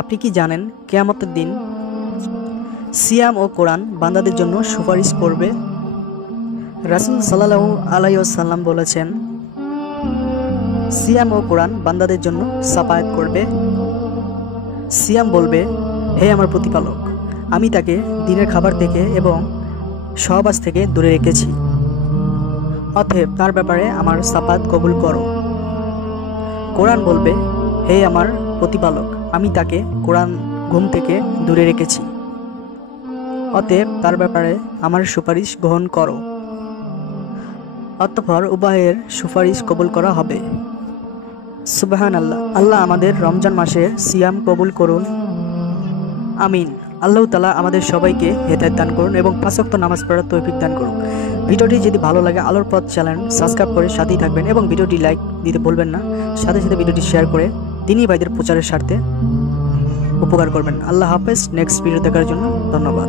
আপনি কি জানেন কিয়ামতের দিন সিয়াম ও কোরআন বান্দাদের জন্য সুপারিশ করবে? রাসূল সাল্লাল্লাহু আলাইহি ওয়াসাল্লাম বলেছেন, সিয়াম ও কোরআন বান্দাদের জন্য সাফায়াত করবে। সিয়াম বলবে, হে আমার প্রতিপালক, আমি তাকে দিনের খাবার থেকে এবং সহবাস থেকে দূরে রেখেছি, অতএব তার ব্যাপারে আমার সাফায়াত কবুল করো। কোরআন বলবে, হে আমার প্রতিপালক, আমি তাকে কোরআন ঘুম থেকে দূরে রেখেছি, অতএব তার ব্যাপারে আমার সুপারিশ গ্রহণ করো। অতঃপর উভয়ের সুপারিশ কবুল করা হবে। সুবহানাল্লাহ। আল্লাহ আমাদের রমজান মাসের সিয়াম কবুল করুন, আমিন। আল্লাহ তাআলা আমাদের সবাইকে হেদায়েত দান করুন এবং 5 ওয়াক্ত নামাজ পড়ার তৌফিক দান করুন। ভিডিওটি যদি ভালো লাগে আলোর পথ চ্যানেল সাবস্ক্রাইব করে সাথেই থাকবেন এবং ভিডিওটি লাইক দিতে ভুলবেন না। সাথে সাথে ভিডিওটি শেয়ার করে দিনী ভাইদের প্রচারের স্বার্থে উপকার করবেন। আল্লাহ হাফেজ। নেক্সট ভিডিও দেখার জন্য ধন্যবাদ।